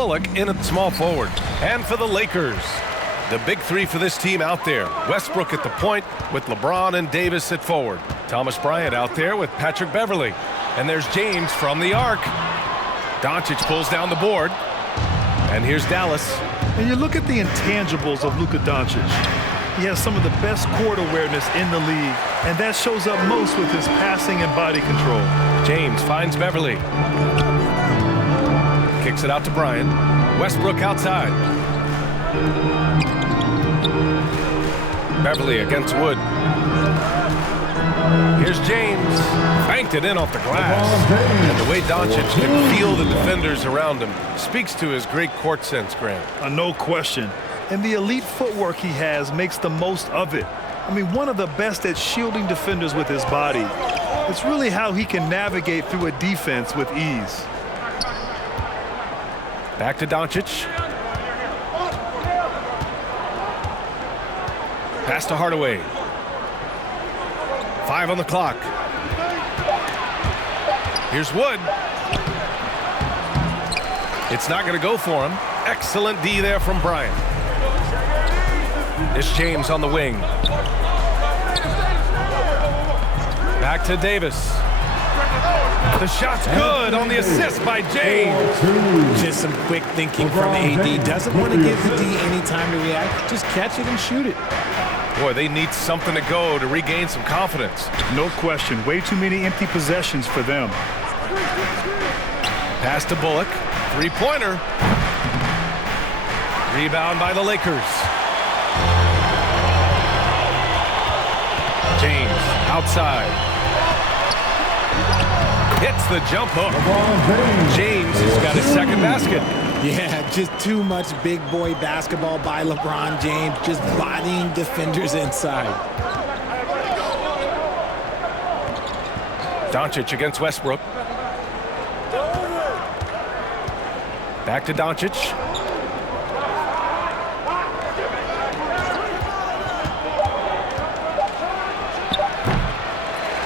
Bullock in at small forward. And for the Lakers, the big three for this team out there. Westbrook at the point with LeBron and Davis at forward. Thomas Bryant out there with Patrick Beverley. And there's James from the arc. Doncic pulls down the board. And here's Dallas. And you look at the intangibles of Luka Doncic. He has some of the best court awareness in the league, and that shows up most with his passing and body control. James finds Beverley. Kicks it out to Bryant. Westbrook outside. Beverley against Wood. Here's James. Banked it in off the glass. And the way Doncic can feel the defenders around him speaks to his great court sense, Grant. No question. And the elite footwork he has makes the most of it. I mean, one of the best at shielding defenders with his body. It's really how he can navigate through a defense with ease. Back to Doncic. Pass to Hardaway. 5 on the clock. Here's Wood. It's not going to go for him. Excellent D there from Bryant. It's James on the wing. Back to Davis. The shot's good on the assist by James. Just some quick thinking from AD. Doesn't want to give the D any time to react. Just catch it and shoot it. Boy, they need something to go to regain some confidence. No question. Way too many empty possessions for them. Pass to Bullock. Three-pointer. Rebound by the Lakers. James outside. Hits the jump hook. James has got his second basket. Yeah, just too much big boy basketball by LeBron James, just bodying defenders inside. Doncic against Westbrook. Back to Doncic.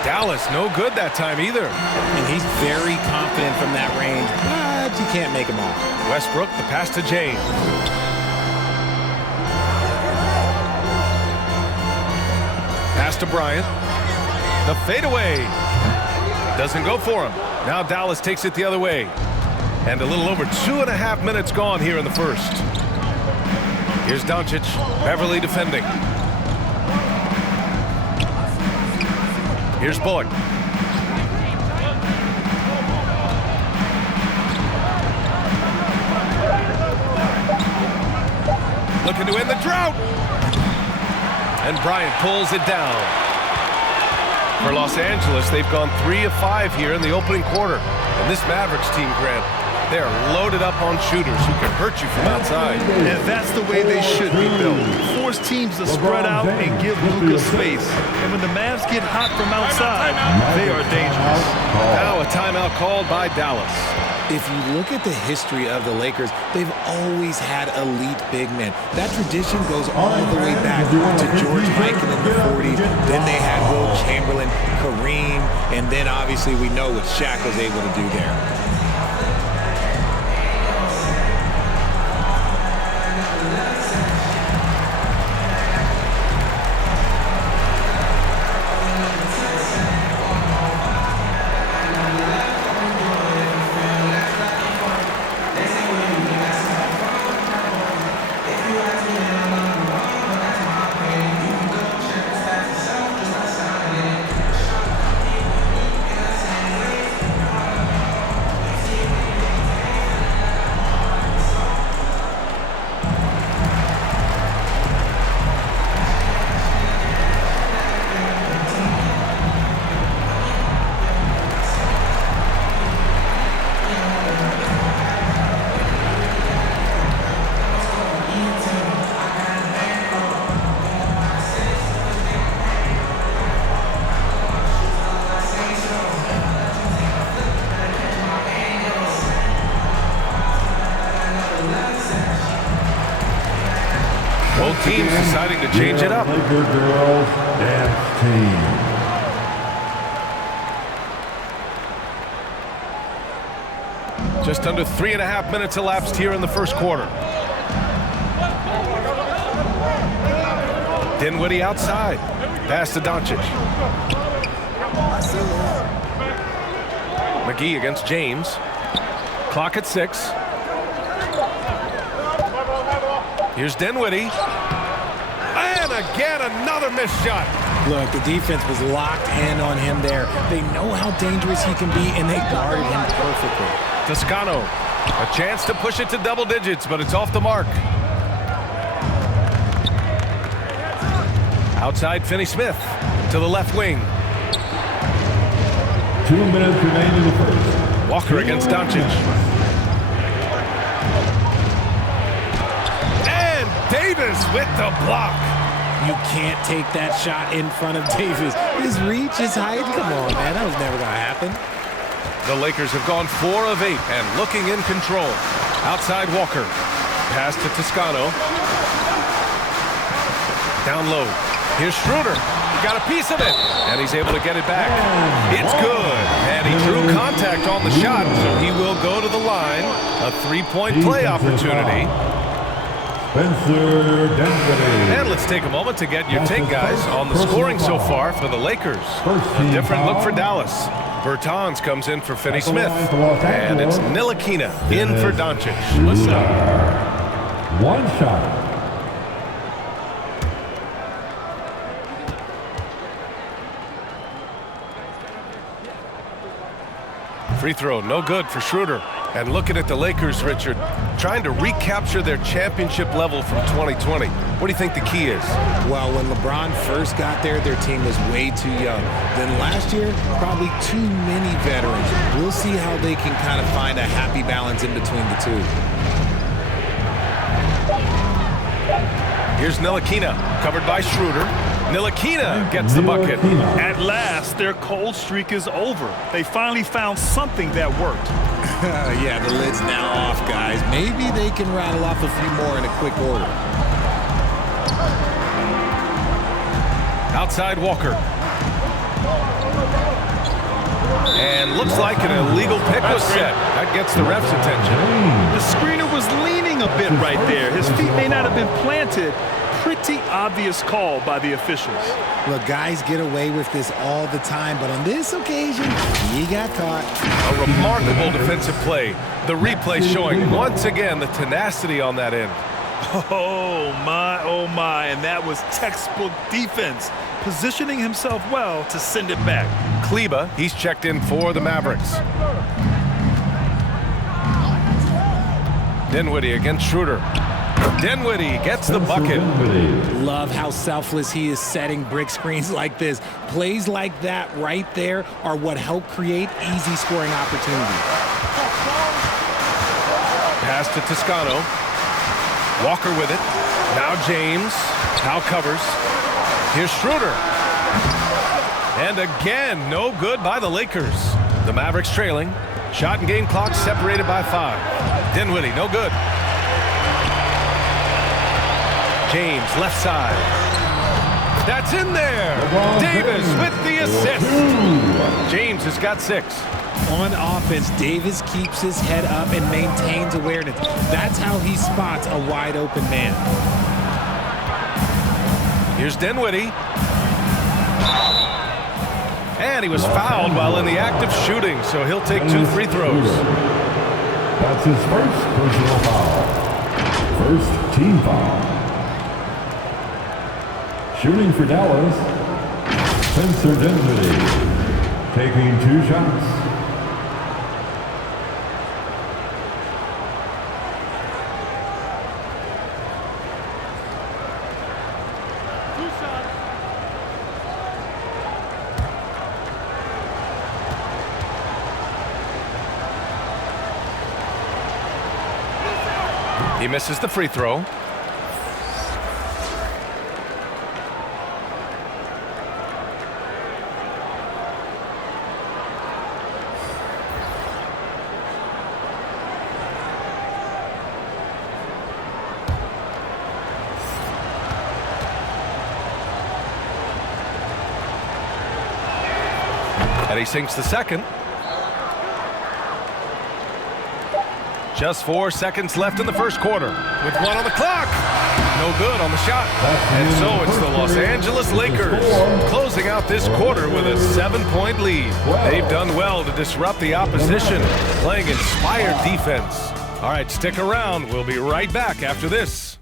Dallas, no good that time either. And he's very confident from that range, but you can't make him off. Westbrook, the pass to James. Pass to Bryant. The fadeaway. Doesn't go for him. Now Dallas takes it the other way. And a little over 2.5 minutes gone here in the first. Here's Doncic. Beverley defending. Here's Bullock. Looking to end the drought. And Bryant pulls it down. For Los Angeles, they've gone 3 of 5 here in the opening quarter. And this Mavericks team, Grant, they are loaded up on shooters who can hurt you from outside. And that's the way they should be built. Force teams to spread out and give Luka space. And when the Mavs get hot from outside, they are dangerous. Now a timeout called by Dallas. If you look at the history of the Lakers, they've always had elite big men. That tradition goes all the way back to George Mikan in the 40s. Then they had Will Chamberlain, Kareem, and then obviously we know what Shaq was able to do there. Both teams deciding to change it up. Laker girls dance team. Just under 3.5 minutes elapsed here in the first quarter. Dinwiddie outside. Pass to Doncic. McGee against James. Clock at 6. Here's Dinwiddie. And again, another missed shot. Look, the defense was locked in on him there. They know how dangerous he can be, and they guarded him perfectly. Toscano, a chance to push it to double digits, but it's off the mark. Outside, Finney-Smith to the left wing. 2 minutes remain in the first. Walker against Doncic. And Davis with the block. You can't take that shot in front of Davis. His reach, his height, come on, man. That was never going to happen. The Lakers have gone 4 of 8 and looking in control. Outside Walker. Pass to Toscano. Down low. Here's Schroeder. Got a piece of it. And he's able to get it back. It's good. And he drew contact on the shot, so he will go to the line. A 3-point play opportunity. Spencer Dinwiddie. And let's take a moment to get your take, guys, on the scoring so far for the Lakers. A different look for Dallas. Bertans comes in for Finney-Smith. And it's Ntilikina in for Doncic. What's up? One shot. Free throw, no good for Schroeder. And looking at the Lakers, Richard, trying to recapture their championship level from 2020. What do you think the key is? Well, when LeBron first got there, their team was way too young. Then last year, probably too many veterans. We'll see how they can kind of find a happy balance in between the two. Here's Ntilikina, covered by Schroeder. Ntilikina gets the bucket. At last, their cold streak is over. They finally found something that worked. Yeah, the lid's now off, guys. Maybe they can rattle off a few more in a quick order. Outside Walker. And looks like an illegal pick was set. That gets the ref's attention. The screener was leaning a bit right there. His feet may not have been planted. Pretty obvious call by the officials. Look, guys get away with this all the time, but on this occasion, he got caught. A remarkable defensive play. The replay showing once again the tenacity on that end. Oh my, and that was textbook defense, positioning himself well to send it back. Kleba, he's checked in for the Mavericks. Dinwiddie against Schroeder. Dinwiddie gets the bucket. Love how selfless he is setting brick screens like this. Plays like that right there are what help create easy scoring opportunity. Pass to Toscano. Walker with it. Now James. Now covers. Here's Schroeder. And again, no good by the Lakers. The Mavericks trailing. Shot and game clock separated by 5. Dinwiddie, no good. James, left side. That's in there. Davis with the assist. James has got 6. On offense, Davis keeps his head up and maintains awareness. That's how he spots a wide open man. Here's Dinwiddie. And he was fouled while in the act of shooting, so he'll take 2 free throws. That's his first personal foul. First team foul. Shooting for Dallas, Spencer Dinwiddie, taking 2 shots. He misses the free throw. And he sinks the second. Just 4 seconds left in the first quarter. With 1 on the clock. No good on the shot. And so it's the Los Angeles Lakers closing out this quarter with a 7-point lead. They've done well to disrupt the opposition, playing inspired defense. All right, stick around. We'll be right back after this.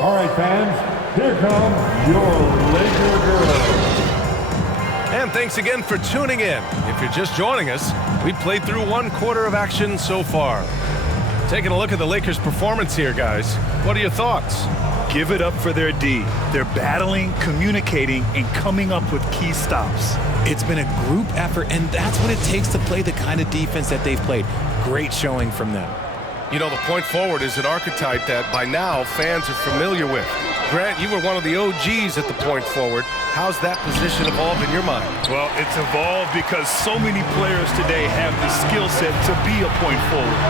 All right, fans, here come your Laker girls. And thanks again for tuning in. If you're just joining us, we've played through 1 quarter of action so far. Taking a look at the Lakers' performance here, guys. What are your thoughts? Give it up for their D. They're battling, communicating, and coming up with key stops. It's been a group effort, and that's what it takes to play the kind of defense that they've played. Great showing from them. You know, the point forward is an archetype that by now fans are familiar with. Grant, you were one of the OGs at the point forward. How's that position evolved in your mind? Well, it's evolved because so many players today have the skill set to be a point forward.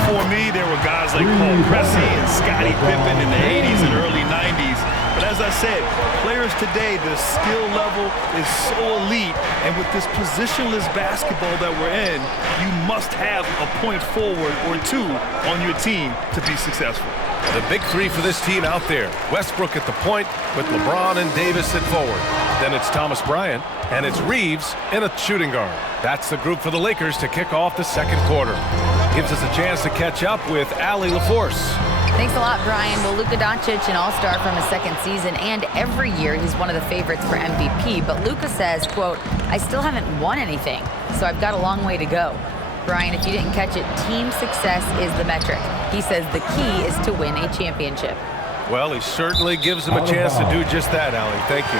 Before me, there were guys like Paul Pressey and Scottie Pippen in the 80s and early 90s. But as I said, players today, the skill level is so elite, and with this positionless basketball that we're in, you must have a point forward or 2 on your team to be successful. The big 3 for this team out there. Westbrook at the point with LeBron and Davis at forward. Then it's Thomas Bryant, and it's Reeves in a shooting guard. That's the group for the Lakers to kick off the second quarter. Gives us a chance to catch up with Allie LaForce. Thanks a lot, Brian. Well, Luka Doncic, an all-star from his second season, and every year he's one of the favorites for MVP. But Luka says, quote, "I still haven't won anything, so I've got a long way to go." Brian, if you didn't catch it, team success is the metric. He says the key is to win a championship. Well, he certainly gives them a chance to do just that, Allie. Thank you.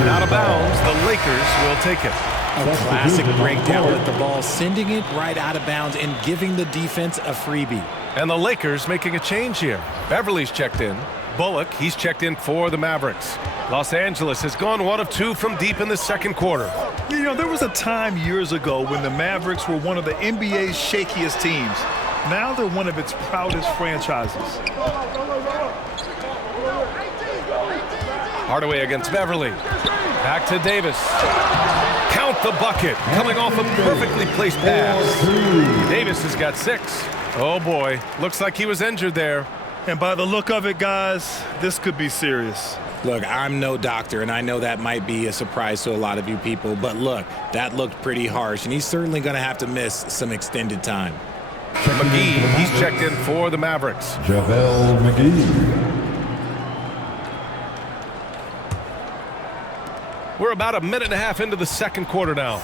And out of bounds, the Lakers will take it. A classic breakdown with the ball, sending it right out of bounds and giving the defense a freebie. And the Lakers making a change here. Beverly's checked in. Bullock, he's checked in for the Mavericks. Los Angeles has gone 1 of 2 from deep in the second quarter. You know, there was a time years ago when the Mavericks were one of the NBA's shakiest teams. Now they're one of its proudest franchises. Hardaway against Beverly. Back to Davis. Count the bucket. Coming off a perfectly placed pass. Davis has got 6. Oh, boy. Looks like he was injured there. And by the look of it, guys, this could be serious. Look, I'm no doctor, and I know that might be a surprise to a lot of you people, but look, that looked pretty harsh, and he's certainly going to have to miss some extended time. McGee, he's checked in for the Mavericks. JaVale McGee. We're about a minute and a half into the second quarter now.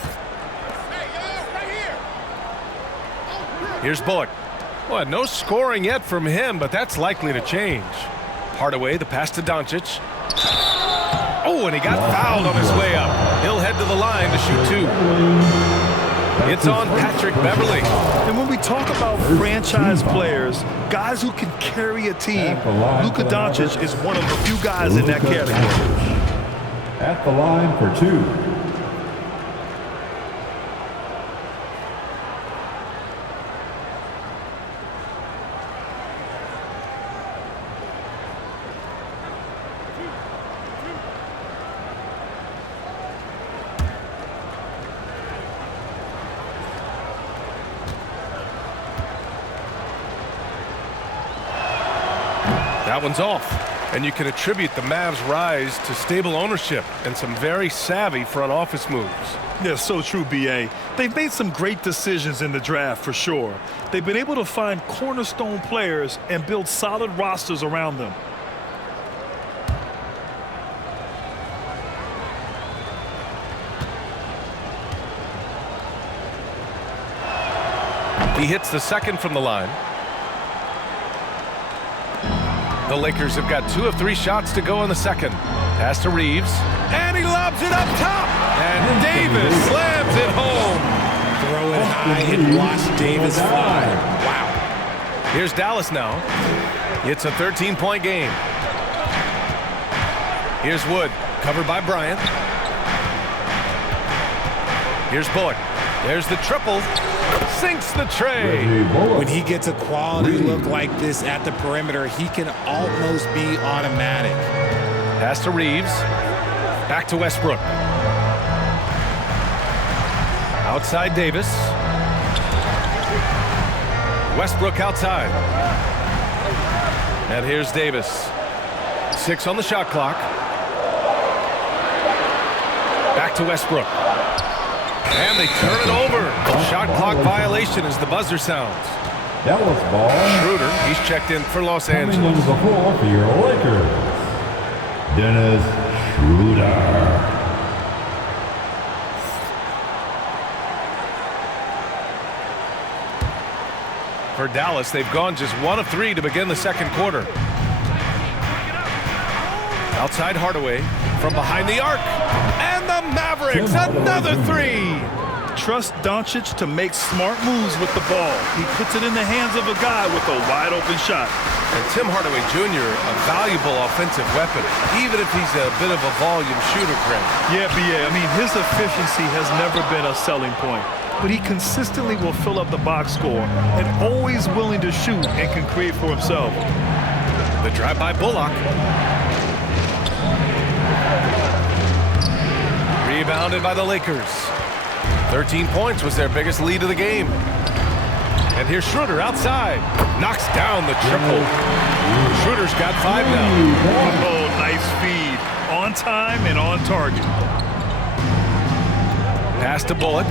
Here's Bullock. Well, no scoring yet from him, but that's likely to change. Hardaway, the pass to Doncic. Oh, and he got fouled on his way up. He'll head to the line to shoot 2. It's on Patrick Beverly. And when we talk about franchise players, guys who can carry a team, Luka Doncic is one of the few guys in that category. At the line for 2. That one's off. And you can attribute the Mavs' rise to stable ownership and some very savvy front office moves. Yeah, so true, B.A. They've made some great decisions in the draft, for sure. They've been able to find cornerstone players and build solid rosters around them. He hits the second from the line. The Lakers have got 2 of 3 shots to go in the second. Pass to Reeves. And he lobs it up top. And Davis slams it home. Throw it high and watch Davis fly. Wow. Here's Dallas now. It's a 13-point game. Here's Wood, covered by Bryant. Here's Bullock. There's the triple. Sinks the tray. When he gets a quality look like this at the perimeter, he can almost be automatic. Pass to Reeves. Back to Westbrook. Outside Davis. Westbrook outside. And here's Davis. 6 on the shot clock. Back to Westbrook. And they turn it over. Shot clock violation as the buzzer sounds. That was ball. Schroeder, he's checked in for Los Coming Angeles. on the floor for your Lakers, Dennis Schroeder. For Dallas, they've gone just 1 of 3 to begin the second quarter. Outside Hardaway from behind the arc. And the Mavericks, another 3. Trust Doncic to make smart moves with the ball. He puts it in the hands of a guy with a wide-open shot. And Tim Hardaway Jr., a valuable offensive weapon, even if he's a bit of a volume shooter, Greg. Yeah, B.A. I mean, his efficiency has never been a selling point. But he consistently will fill up the box score and always willing to shoot and can create for himself. The drive by Bullock. Rebounded by the Lakers. 13 points was their biggest lead of the game. And here's Schroeder outside. Knocks down the triple. Schroeder's got 5 now. Oh, nice feed. On time and on target. Pass to Bullock.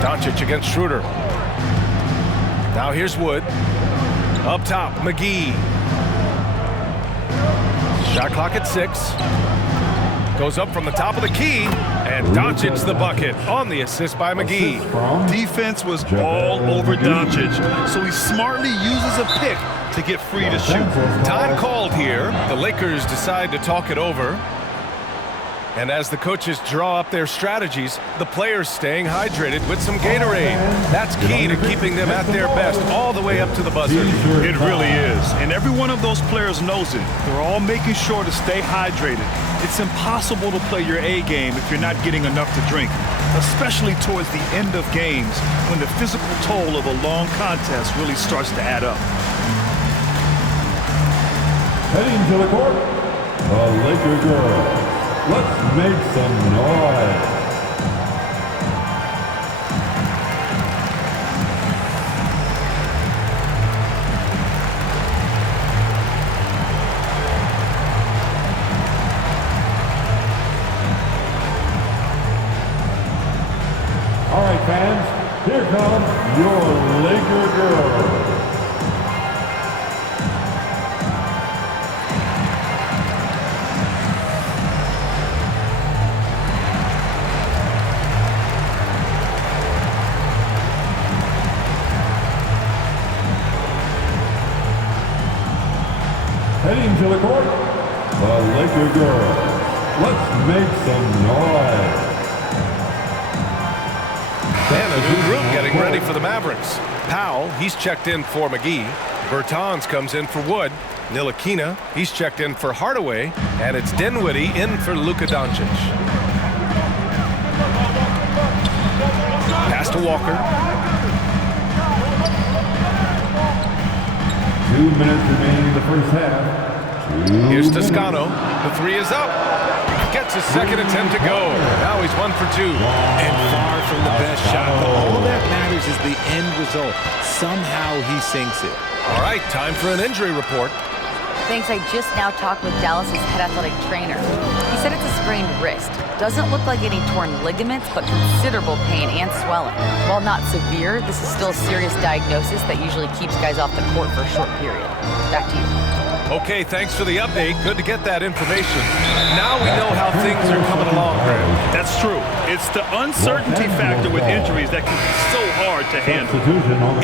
Doncic against Schroeder. Now here's Wood. Up top, McGee. Shot clock at 6. Goes up from the top of the key. And Doncic the bucket on the assist by McGee. Defense was all over Doncic, so he smartly uses a pick to get free to shoot. Time called here. The Lakers decide to talk it over. And as the coaches draw up their strategies, the players staying hydrated with some Gatorade. That's key to keeping them at their best all the way up to the buzzer. It really is. And every one of those players knows it. They're all making sure to stay hydrated. It's impossible to play your A game if you're not getting enough to drink, especially towards the end of games when the physical toll of a long contest really starts to add up. Heading to the court, the Laker girls. Let's make some noise. All right, fans, here comes your Laker girls. Heading to the court, the Laker girls. Let's make some noise. And a new group getting ready for the Mavericks. Powell, he's checked in for McGee. Bertans comes in for Wood. Ntilikina, he's checked in for Hardaway. And it's Dinwiddie in for Luka Doncic. Pass to Walker. 2 minutes remaining in the first half. Here's Toscano. The 3 is up. Gets his second attempt to go. Now he's 1 for 2. And far from the best shot, but all that matters is the end result. Somehow he sinks it. All right, time for an injury report. Thanks, I just now talked with Dallas's head athletic trainer. He said it's a sprained wrist. Doesn't look like any torn ligaments, but considerable pain and swelling. While not severe, this is still a serious diagnosis that usually keeps guys off the court for a short period. Back to you. Okay, thanks for the update. Good to get that information. Now we know how things are coming along, Greg. That's true. It's the uncertainty factor with injuries that can be so hard to handle.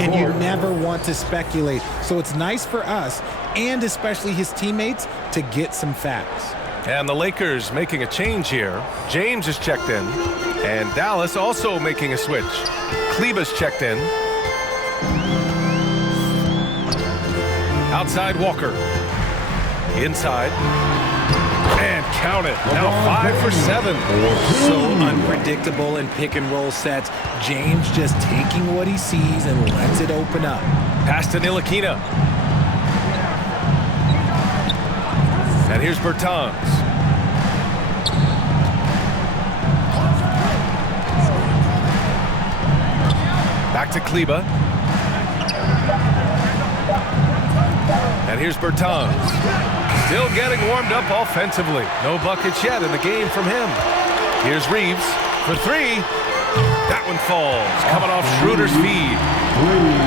And you never want to speculate. So it's nice for us, and especially his teammates, to get some facts. And the Lakers making a change here. James is checked in. And Dallas also making a switch. Kleba's checked in. Outside Walker. Inside. And count it. Now 5 for 7. So unpredictable in pick and roll sets. James just taking what he sees and lets it open up. Pass to Ntilikina. And here's Bertans. to Kleba. And here's Bertans. Still getting warmed up offensively. No buckets yet in the game from him. Here's Reeves for three. That one falls, coming off Schroeder's feed.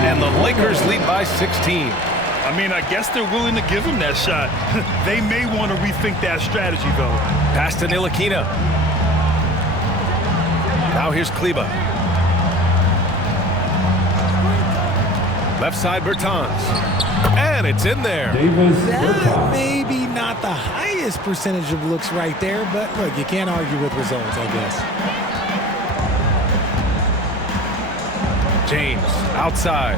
And the Lakers lead by 16. I mean, I guess they're willing to give him that shot. They may want to rethink that strategy, though. Pass to Ntilikina. Now here's Kleba. Left side Bertans. And it's in there. That maybe not the highest percentage of looks right there, but look, you can't argue with results, I guess. James outside.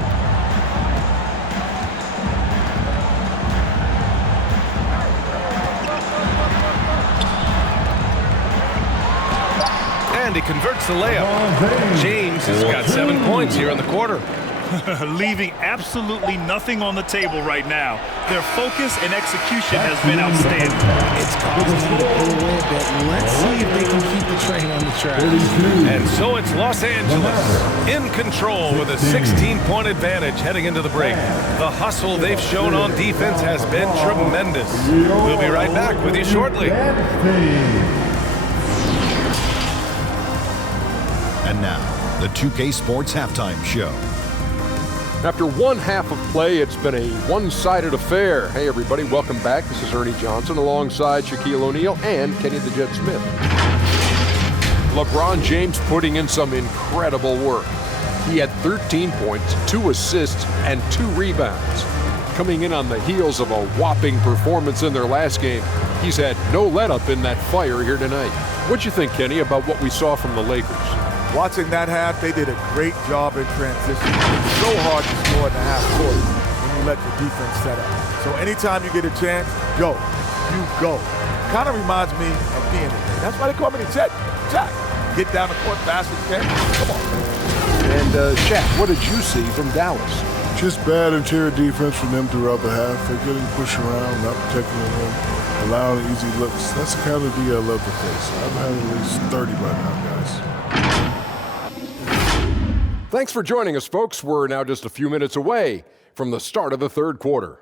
And he converts the layup. James has got 7 points here in the quarter. Leaving absolutely nothing on the table right now. Their focus and execution has been outstanding. It's causing them to pull away a bit. Let's see if they can keep the train on the track. And so it's Los Angeles in control with a 16-point advantage heading into the break. The hustle they've shown on defense has been tremendous. We'll be right back with you shortly. And now, the 2K Sports Halftime Show. After one half of play, it's been a one-sided affair. Hey, everybody, welcome back. This is Ernie Johnson alongside Shaquille O'Neal and Kenny the Jet Smith. LeBron James putting in some incredible work. He had 13 points, 2 assists, and 2 rebounds. Coming in on the heels of a whopping performance in their last game, he's had no let-up in that fire here tonight. What'd you think, Kenny, about what we saw from the Lakers? Watching that half, they did a great job in transition. It's so hard to score in the half court when you let your defense set up. So anytime you get a chance, go. You go. Kind of reminds me of being there. That's why they call me the Jet. Jack, get down the court fast as you can. Come on. And Shaq, what did you see from Dallas? Just bad interior defense from them throughout the half. They're getting pushed around, not protecting the rim, allowing easy looks. That's the kind of D I love to face. I've had at least 30 by now, guys. Thanks for joining us, folks. We're now just a few minutes away from the start of the third quarter.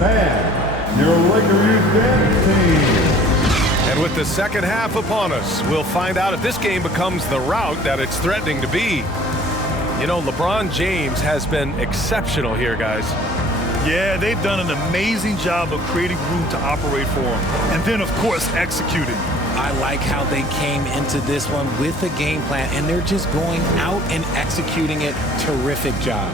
Man, your Lakers dance team. And with the second half upon us, we'll find out if this game becomes the rout that it's threatening to be. You know, LeBron James has been exceptional here, guys. Yeah, they've done an amazing job of creating room to operate for him. And then, of course, executing. I like how they came into this one with a game plan, and they're just going out and executing it. Terrific job.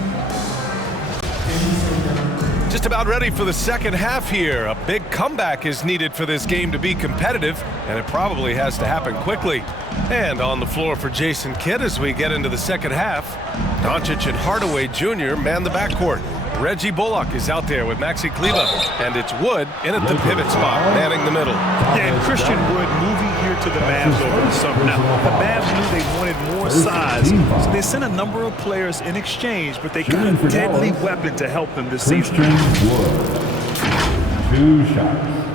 Just about ready for the second half here. A big comeback is needed for this game to be competitive, and it probably has to happen quickly. And on the floor for Jason Kidd as we get into the second half, Doncic and Hardaway Jr. man the backcourt. Reggie Bullock is out there with Maxi Kleba, and it's Wood in at the pivot spot, manning the middle. Yeah, and Christian Wood moving here to the Mavs over the summer. Now, the Mavs knew they wanted more size, so they sent a number of players in exchange, but they got a deadly weapon to help them this season. Wood. 2 shots.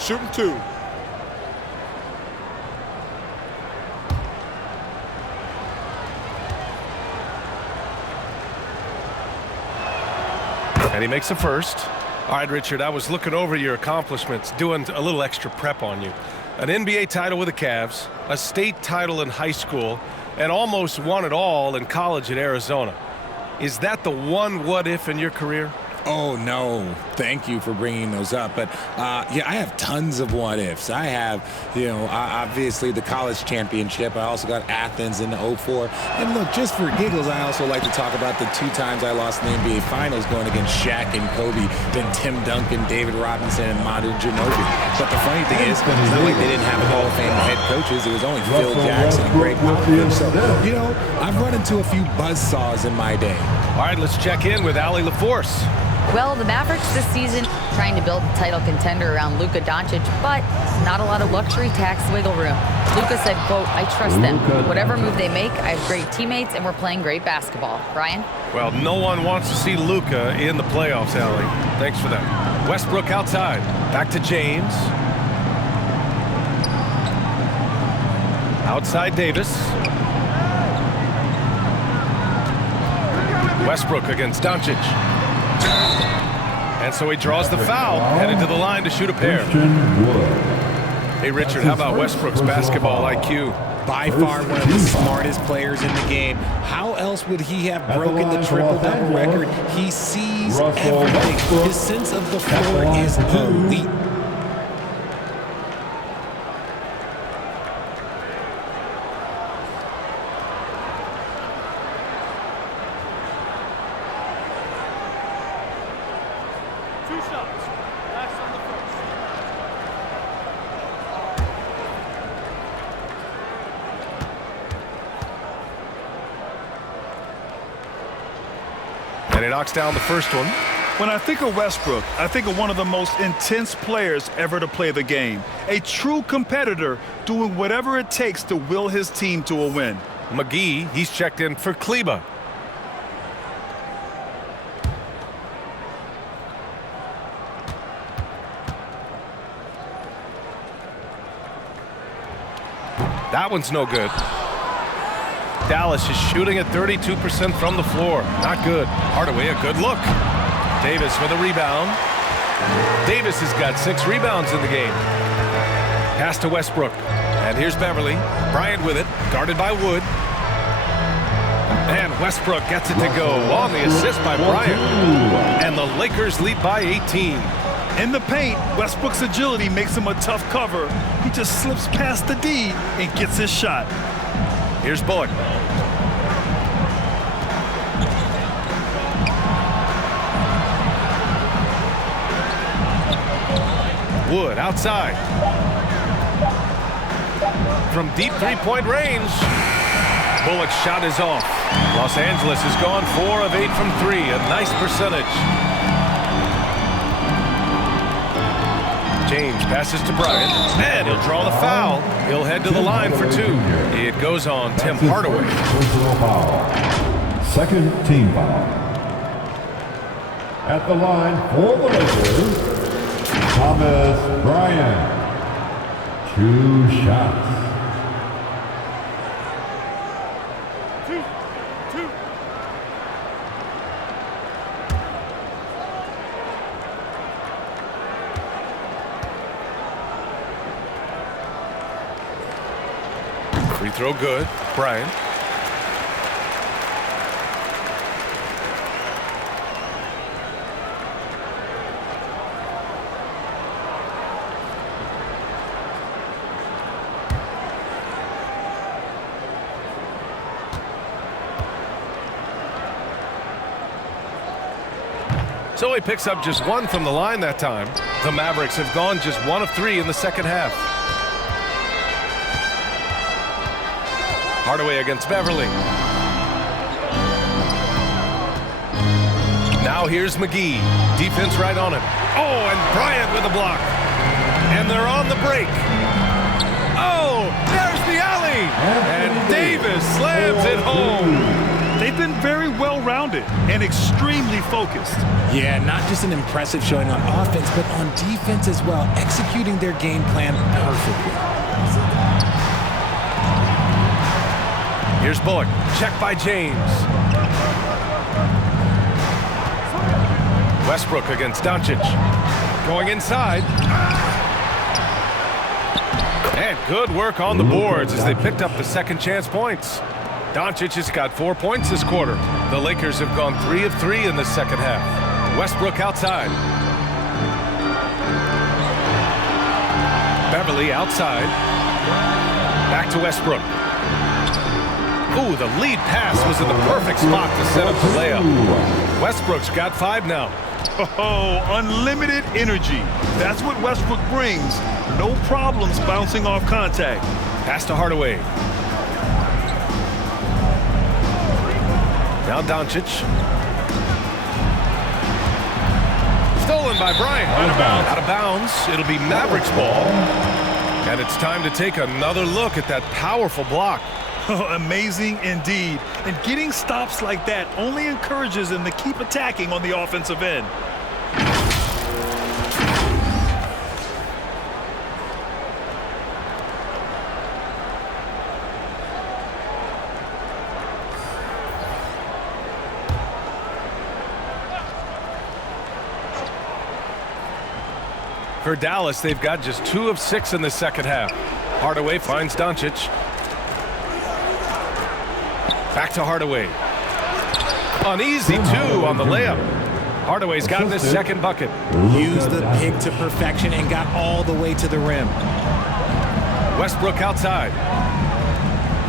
Shooting 2. And he makes a first. All right, Richard, I was looking over your accomplishments, doing a little extra prep on you. An NBA title with the Cavs, a state title in high school, and almost won it all in college at Arizona. Is that the one what-if in your career? Oh, no. Thank you for bringing those up. But, yeah, I have tons of what-ifs. I have, obviously the college championship. I also got Athens in the 04. And, look, just for giggles, I also like to talk about the 2 times I lost in the NBA Finals going against Shaq and Kobe, then Tim Duncan, David Robinson, and Manu Ginobili. But the funny thing is, it's not like they didn't have Hall of Fame head coaches. It was only Phil Jackson and Greg Popovich. So, I've run into a few buzzsaws in my day. All right, let's check in with Allie LaForce. Well, the Mavericks this season trying to build a title contender around Luka Doncic, but not a lot of luxury tax wiggle room. Luka said, quote, I trust them. Whatever move they make, I have great teammates and we're playing great basketball. Brian? Well, no one wants to see Luka in the playoffs, Allie. Thanks for that. Westbrook outside. Back to James. Outside Davis. Westbrook against Doncic. And so he draws the foul, headed to the line to shoot a pair. Hey, Richard, how about Westbrook's basketball IQ? By far one of the smartest players in the game. How else would he have broken the triple-double record? He sees everything. His sense of the floor is elite. And he knocks down the first one. When I think of Westbrook, I think of one of the most intense players ever to play the game. A true competitor doing whatever it takes to will his team to a win. McGee, he's checked in for Kleba. That one's no good. Dallas is shooting at 32% from the floor. Not good. Hardaway, a good look. Davis with a rebound. Davis has got 6 rebounds in the game. Pass to Westbrook. And here's Beverly. Bryant with it. Guarded by Wood. And Westbrook gets it to go on the assist by Bryant. And the Lakers lead by 18. In the paint, Westbrook's agility makes him a tough cover. He just slips past the D and gets his shot. Here's Bullock. Wood outside. From deep three-point range. Bullock's shot is off. Los Angeles has gone 4 of 8 from 3. A nice percentage. James passes to Bryant, and he'll draw the foul. He'll head to the line for 2. It goes on Tim Hardaway. Personal foul. Second team foul. At the line for the Lakers, Thomas Bryant. 2 shots. Free throw good. Bryant. So he picks up just 1 from the line that time. The Mavericks have gone just 1 of 3 in the second half. Hardaway against Beverly. Now here's McGee. Defense right on him. Oh, and Bryant with a block. And they're on the break. Oh, there's the alley. And Davis slams it home. They've been very well-rounded and extremely focused. Yeah, not just an impressive showing on offense, but on defense as well, executing their game plan perfectly. Here's Bullock. Check by James. Westbrook against Doncic. Going inside. And good work on the boards as they picked up the second chance points. Doncic has got 4 points this quarter. The Lakers have gone 3 of 3 in the second half. Westbrook outside. Beverly outside. Back to Westbrook. Ooh, the lead pass was in the perfect spot to set up the layup. Westbrook's got 5 now. Oh, unlimited energy. That's what Westbrook brings. No problems bouncing off contact. Pass to Hardaway. Now Doncic. Stolen by Bryant. Out of bounds. Out of bounds. It'll be Mavericks ball. And it's time to take another look at that powerful block. Amazing indeed. And getting stops like that only encourages them to keep attacking on the offensive end. For Dallas, they've got just 2 of 6 in the second half. Hardaway finds Doncic. Back to Hardaway. An easy 2 on the layup. Hardaway's gotten his second bucket. Used the pick to perfection and got all the way to the rim. Westbrook outside.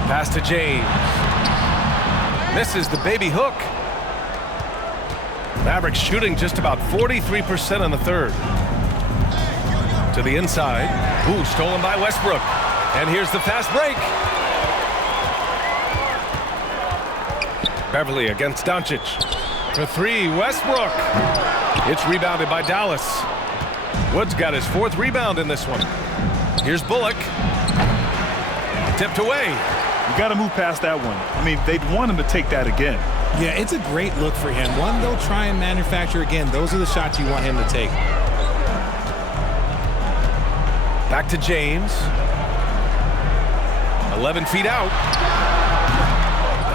Pass to James. Misses the baby hook. Mavericks shooting just about 43% in the third. To the inside. Ooh, stolen by Westbrook. And here's the fast break. Beverly against Doncic. For 3, Westbrook. It's rebounded by Dallas. Wood's got his 4th rebound in this one. Here's Bullock. Tipped away. You got to move past that one. I mean, they'd want him to take that again. Yeah, it's a great look for him. One they'll try and manufacture again. Those are the shots you want him to take. Back to James. 11 feet out.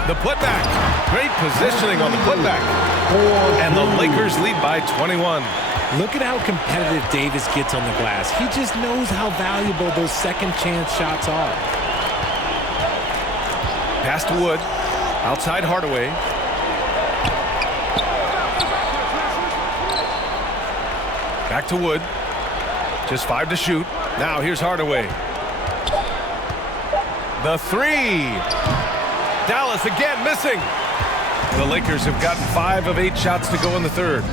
The putback. Great positioning on the putback. And the Lakers lead by 21. Look at how competitive Davis gets on the glass. He just knows how valuable those second chance shots are. Pass to Wood. Outside Hardaway. Back to Wood. Just 5 to shoot. Now here's Hardaway. The 3. Dallas again missing. The Lakers have gotten 5 of 8 shots to go in the third.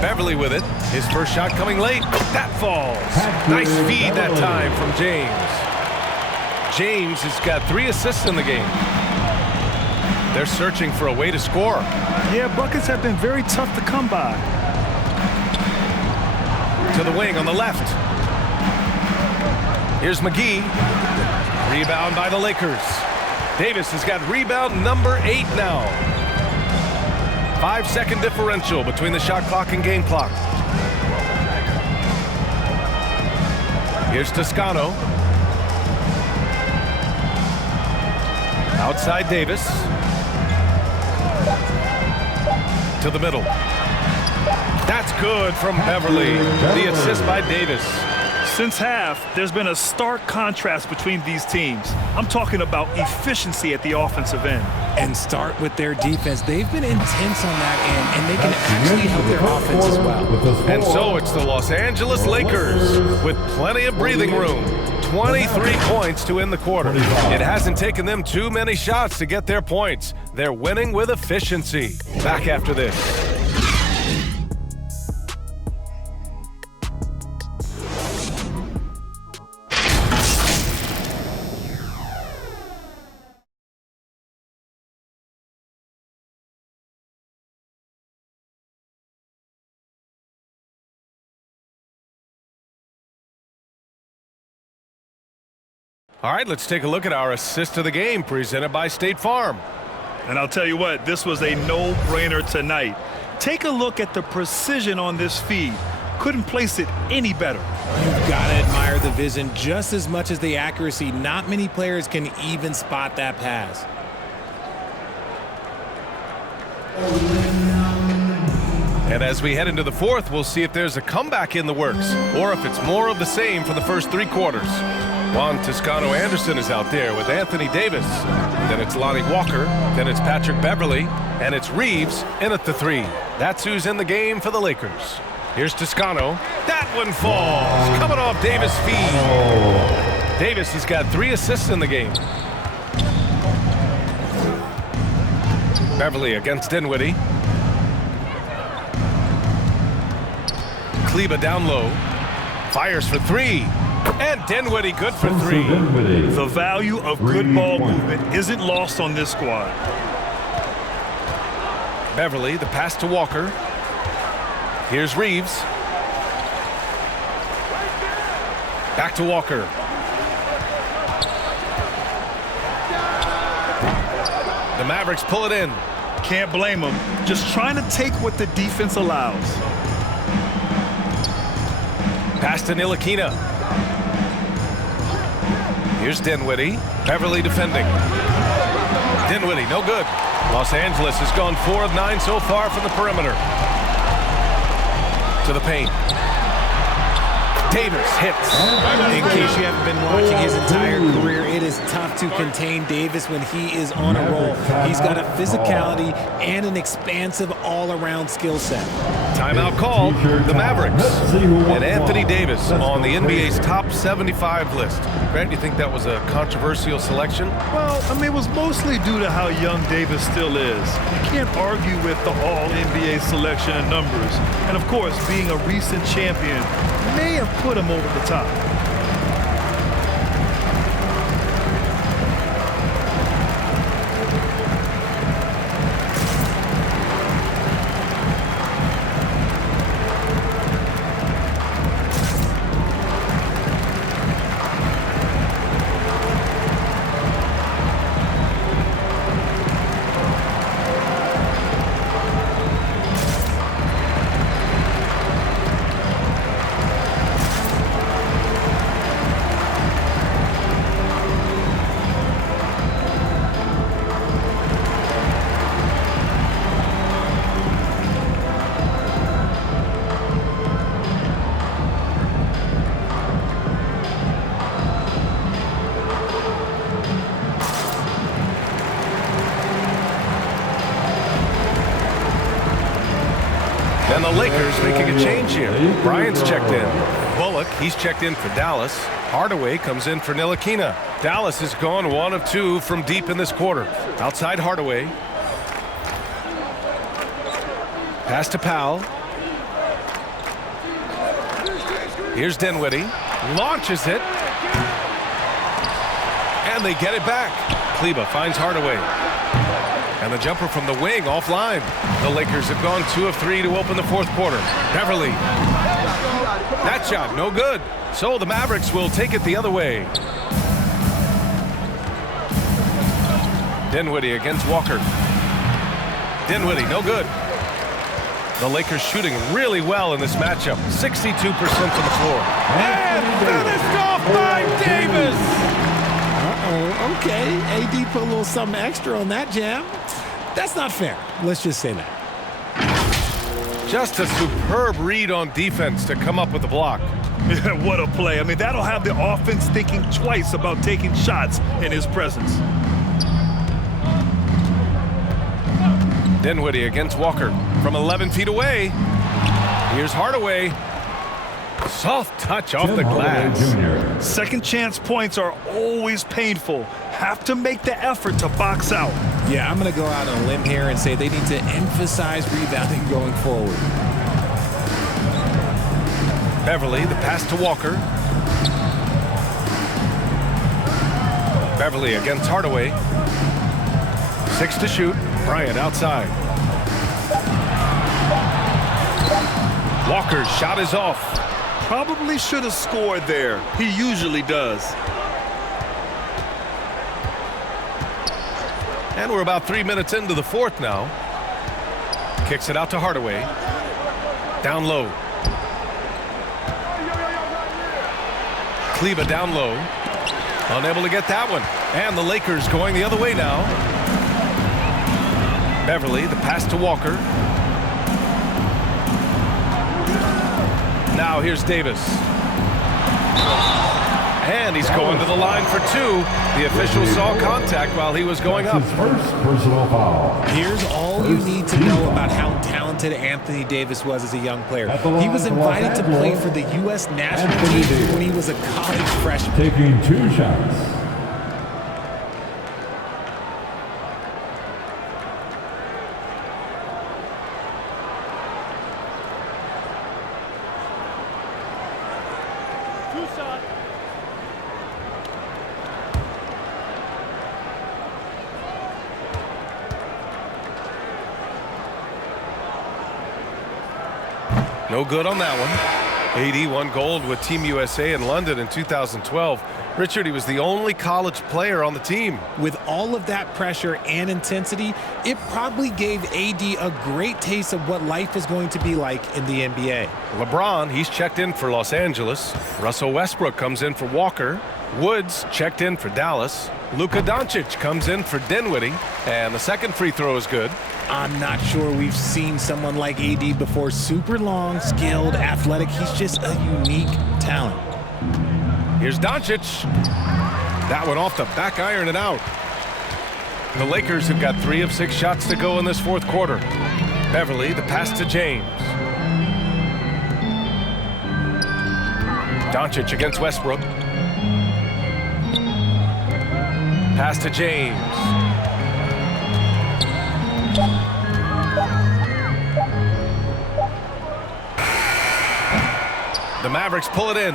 Beverly with it. His first shot coming late. That falls. Nice feed that time from James. James has got 3 assists in the game. They're searching for a way to score. Yeah, buckets have been very tough to come by. To the wing on the left. Here's McGee. Rebound by the Lakers. Davis has got rebound number 8 now. 5-second differential between the shot clock and game clock. Here's Toscano. Outside Davis. To the middle. That's good from Beverly. The assist by Davis. Since half, there's been a stark contrast between these teams. I'm talking about efficiency at the offensive end. And start with their defense. They've been intense on that end, and they can actually help their offense as well. And so it's the Los Angeles Lakers with plenty of breathing room. 23 points to end the quarter. It hasn't taken them too many shots to get their points. They're winning with efficiency. Back after this. All right, let's take a look at our assist of the game presented by State Farm. And I'll tell you what, this was a no-brainer tonight. Take a look at the precision on this feed. Couldn't place it any better. You've got to admire the vision just as much as the accuracy. Not many players can even spot that pass. And as we head into the fourth, we'll see if there's a comeback in the works or if it's more of the same for the first 3 quarters. Juan Toscano Anderson is out there with Anthony Davis. Then it's Lonnie Walker. Then it's Patrick Beverly. And it's Reeves in at the 3. That's who's in the game for the Lakers. Here's Toscano. That one falls. Coming off Davis' feed. Davis has got 3 assists in the game. Beverly against Dinwiddie. Kleba down low. Fires for 3. And Dinwiddie good for 3. The value of good ball movement isn't lost on this squad. Beverly, the pass to Walker. Here's Reeves. Back to Walker. The Mavericks pull it in. Can't blame them. Just trying to take what the defense allows. Pass to Ntilikina. Here's Dinwiddie. Beverly defending. Dinwiddie, no good. Los Angeles has gone 4 of 9 so far from the perimeter. To the paint. Davis hits. In case you haven't been watching his entire career, it is tough to contain Davis when he is on a roll. He's got a physicality and an expansive all-around skill set. Timeout called. The Mavericks and Anthony Davis on the NBA's top 75 list. Grant, you think that was a controversial selection? Well, I mean, it was mostly due to how young Davis still is. You can't argue with the all-NBA selection and numbers. And, of course, being a recent champion may have put him over the top. And the Lakers making a change here. Bryant's checked in. Bullock, he's checked in for Dallas. Hardaway comes in for Ntilikina. Dallas has gone 1 of 2 from deep in this quarter. Outside Hardaway. Pass to Powell. Here's Dinwiddie. Launches it. And they get it back. Kleba finds Hardaway. And the jumper from the wing offline. The Lakers have gone 2 of 3 to open the fourth quarter. Beverly. That shot, no good. So the Mavericks will take it the other way. Dinwiddie against Walker. Dinwiddie, no good. The Lakers shooting really well in this matchup. 62% from the floor. And finished off by Davis. Uh-oh, okay. AD put a little something extra on that jam. That's not fair. Let's just say that. Just a superb read on defense to come up with the block. Yeah, what a play. I mean, that'll have the offense thinking twice about taking shots in his presence. Dinwiddie against Walker from 11 feet away. Here's Hardaway. Soft touch off the glass. Second chance points are always painful. Have to make the effort to box out. Yeah, I'm going to go out on a limb here and say they need to emphasize rebounding going forward. Beverly, the pass to Walker. Beverly against Hardaway. 6 to shoot. Bryant outside. Walker's shot is off. Probably should have scored there. He usually does. And we're about 3 minutes into the fourth now. Kicks it out to Hardaway. Down low. Kleba down low. Unable to get that one. And the Lakers going the other way now. Beverly, the pass to Walker. Now here's Davis. And he's going to the line for 2. The official saw contact while he was going up. His first personal foul. Here's all you need to know about how talented Anthony Davis was as a young player. He was invited to play for the U.S. national team when he was a college freshman. Taking 2 shots. No good on that one. AD won gold with Team USA in London in 2012. Richard, he was the only college player on the team. With all of that pressure and intensity, it probably gave AD a great taste of what life is going to be like in the NBA. LeBron, he's checked in for Los Angeles. Russell Westbrook comes in for Walker. Woods checked in for Dallas. Luka Doncic comes in for Dinwiddie. And the second free throw is good. I'm not sure we've seen someone like AD before. Super long, skilled, athletic. He's just a unique talent. Here's Doncic. That one off the back iron and out. The Lakers have got 3 of 6 shots to go in this fourth quarter. Beverly, the pass to James. Doncic against Westbrook. Pass to James. The Mavericks pull it in.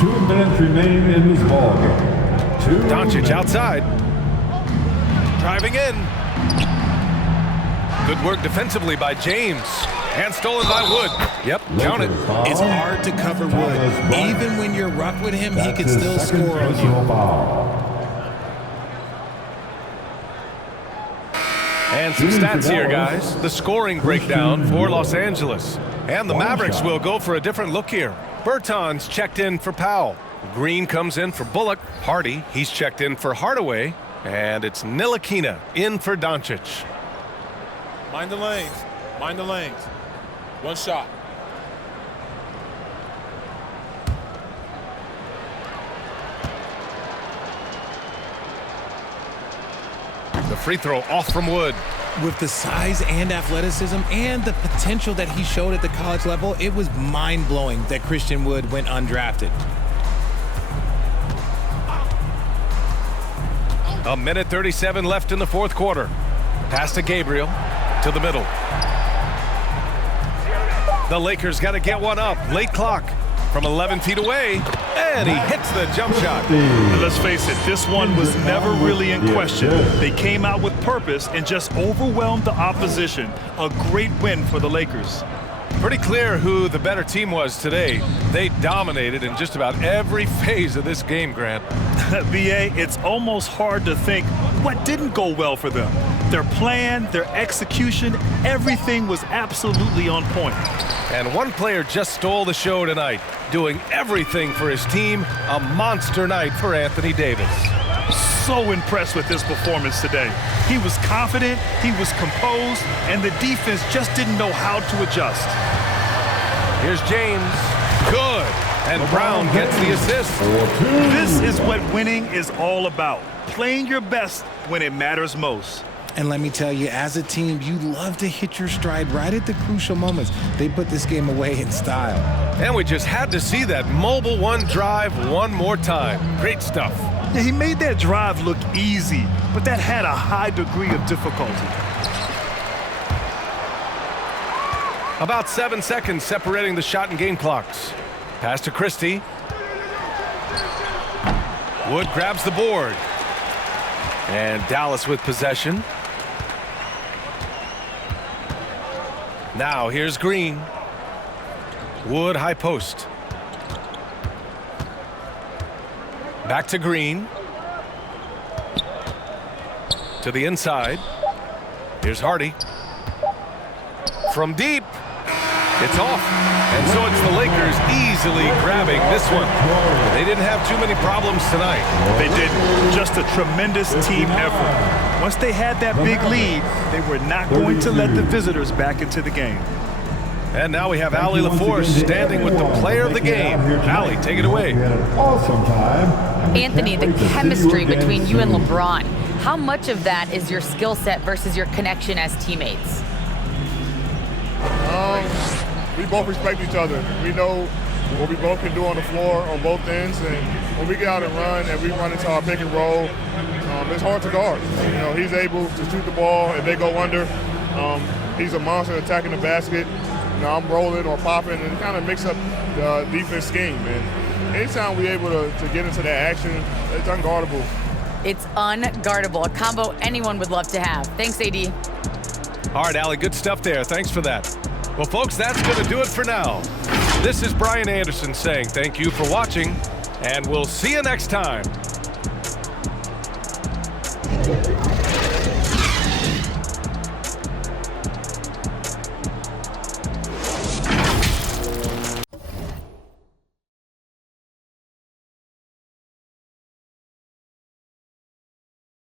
2 minutes remain in this ballgame. Doncic outside. Driving in. Good work defensively by James. And stolen by Wood. Yep, count it. It's hard to cover Wood. Even when you're rough with him, he can still score on you. And some stats here, guys. The scoring breakdown for Los Angeles. And the Mavericks will go for a different look here. Bertans checked in for Powell. Green comes in for Bullock. Hardy, he's checked in for Hardaway. And it's Ntilikina in for Doncic. Mind the lanes. Mind the lanes. One shot. The free throw off from Wood. With the size and athleticism and the potential that he showed at the college level, it was mind-blowing that Christian Wood went undrafted. A minute 37 left in the fourth quarter. Pass to Gabriel, to the middle. The Lakers got to get one up. Late clock from 11 feet away, and he hits the jump shot. And let's face it, this one was never really in question. They came out with purpose and just overwhelmed the opposition. A great win for the Lakers. Pretty clear who the better team was today. They dominated in just about every phase of this game, Grant. BA, it's almost hard to think what didn't go well for them. Their plan, their execution, everything was absolutely on point. And one player just stole the show tonight, doing everything for his team. A monster night for Anthony Davis. So impressed with his performance today. He was confident, he was composed, and the defense just didn't know how to adjust. Here's James. Good. And Brown gets the assist. This is what winning is all about. Playing your best when it matters most. And let me tell you, as a team, you love to hit your stride right at the crucial moments. They put this game away in style. And we just had to see that mobile one drive one more time. Great stuff. Yeah, he made that drive look easy, but that had a high degree of difficulty. About 7 seconds separating the shot and game clocks. Pass to Christie. Wood grabs the board. And Dallas with possession. Now here's Green. Wood high post. Back to Green. To the inside. Here's Hardy. From deep. It's off. And so it's the Lakers easily grabbing this one. They didn't have too many problems tonight. They didn't. Just a tremendous team effort. Once they had that big lead, they were not going to let the visitors back into the game. And now we have Allie LaForce standing with the player of the game. Allie, take it away. Awesome time. Anthony, the chemistry between you and LeBron, how much of that is your skill set versus your connection as teammates? We both respect each other. We know what we both can do on the floor on both ends, and when we get out and run and we run into our pick and roll, it's hard to guard. You know, he's able to shoot the ball if they go under. He's a monster attacking the basket. You know, I'm rolling or popping and kind of mix up the defense scheme. And anytime we're able to get into that action, it's unguardable. It's unguardable, a combo anyone would love to have. Thanks, AD. All right, Allie, good stuff there. Thanks for that. Well, folks, that's going to do it for now. This is Brian Anderson saying thank you for watching, and we'll see you next time.